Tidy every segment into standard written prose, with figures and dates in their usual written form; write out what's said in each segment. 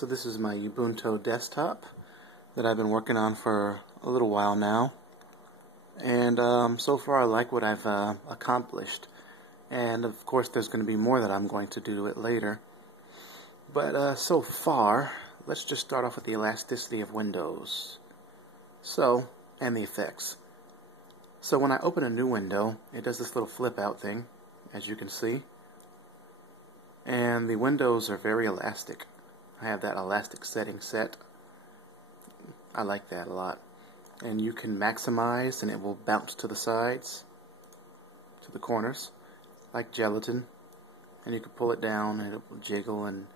So this is my Ubuntu desktop that I've been working on for a little while now, and so far I like what I've accomplished, and of course there's going to be more that I'm going to do it later, but so far let's just start off with the elasticity of Windows and the effects. So when I open a new window, it does this little flip out thing, as you can see, and the windows are very elastic. I have that elastic setting set. I like that a lot. And you can maximize and it will bounce to the sides, to the corners, like gelatin. And you can pull it down and it will jiggle and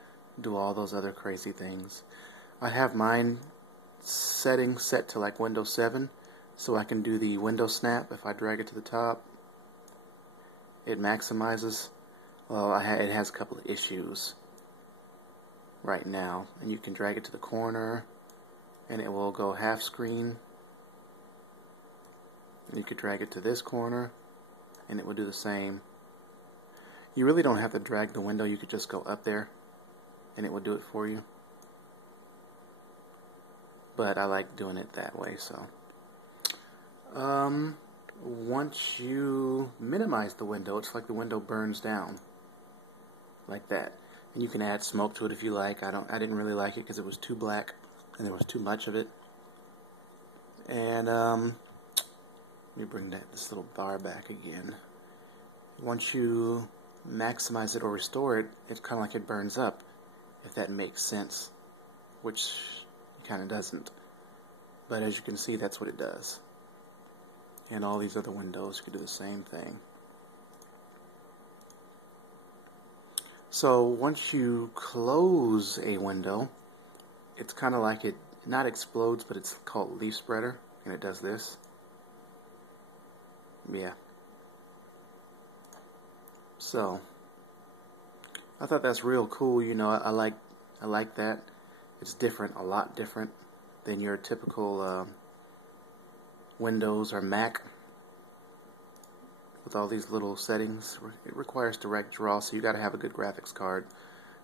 do all those other crazy things. I have mine setting set to like Windows 7, so I can do the window snap. If I drag it to the top, it maximizes. Well, it has a couple of issues right now, and you can drag it to the corner and it will go half screen, and you could drag it to this corner and it will do the same. You really don't have to drag the window, you could just go up there and it will do it for you, but I like doing it that way. So once you minimize the window, it's like the window burns down like that. And you can add smoke to it if you like. I didn't really like it because it was too black and there was too much of it. And let me bring this little bar back again. Once you maximize it or restore it, it's kind of like it burns up, if that makes sense, which it kind of doesn't. But as you can see, that's what it does. And all these other windows can do the same thing. So once you close a window, it's kind of like it not explodes, but it's called leaf spreader, and it does this. Yeah. So I thought that's real cool. You know, I like that. It's different, a lot different than your typical Windows or Mac with all these little settings. It requires direct draw, so you got to have a good graphics card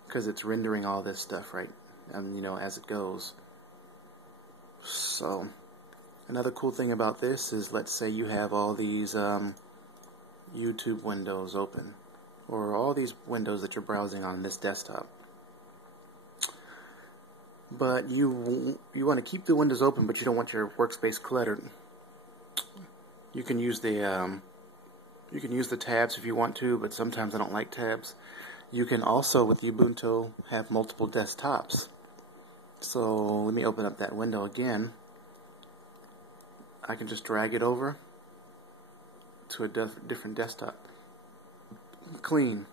because it's rendering all this stuff right, you know, as it goes. So another cool thing about this is, let's say you have all these YouTube windows open, or all these windows that you're browsing on this desktop, but you want to keep the windows open, but you don't want your workspace cluttered. You can use the tabs if you want to, but sometimes I don't like tabs. You can also, with Ubuntu, have multiple desktops. So let me open up that window again. I can just drag it over to a different desktop. Clean.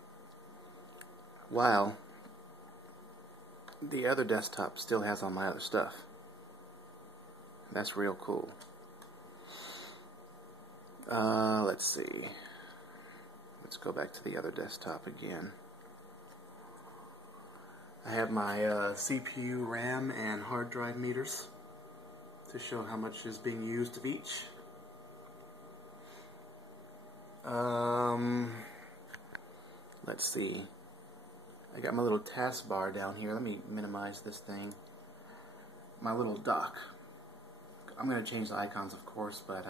While the other desktop still has all my other stuff. That's real cool. Let's see. Let's go back to the other desktop again. I have my CPU, RAM, and hard drive meters to show how much is being used of each. Let's see. I got my little taskbar down here. Let me minimize this thing. My little dock. I'm going to change the icons, of course, but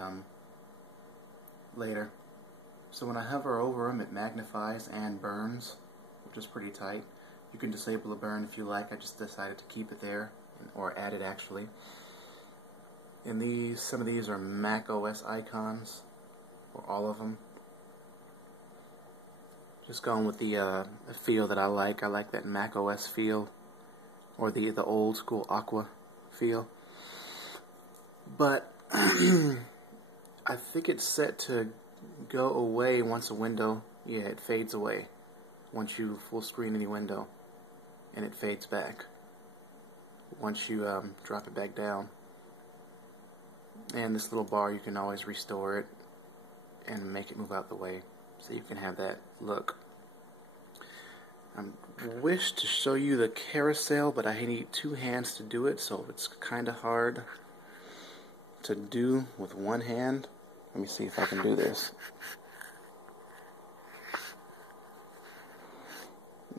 later. So when I hover over them, it magnifies and burns, which is pretty tight. You can disable the burn if you like. I just decided to keep it there, or add it actually. And some of these are Mac OS icons, or all of them. Just going with the feel that I like. I like that Mac OS feel, or the old school Aqua feel. But I think it's set to go away once a window, yeah, it fades away once you full screen any window, and it fades back once you drop it back down. And this little bar, you can always restore it and make it move out the way, so you can have that look. I wish to show you the carousel, but I need two hands to do it, so it's kind of hard to do with one hand. Let me see if I can do this.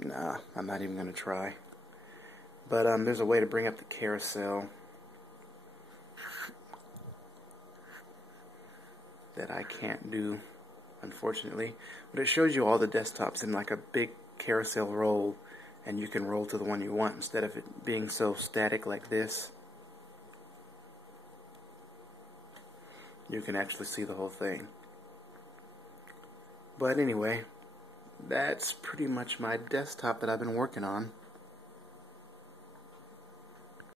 Nah, I'm not even going to try. But there's a way to bring up the carousel that I can't do, unfortunately. But it shows you all the desktops in like a big carousel roll, and you can roll to the one you want instead of it being so static like this. You can actually see the whole thing. But anyway, that's pretty much my desktop that I've been working on.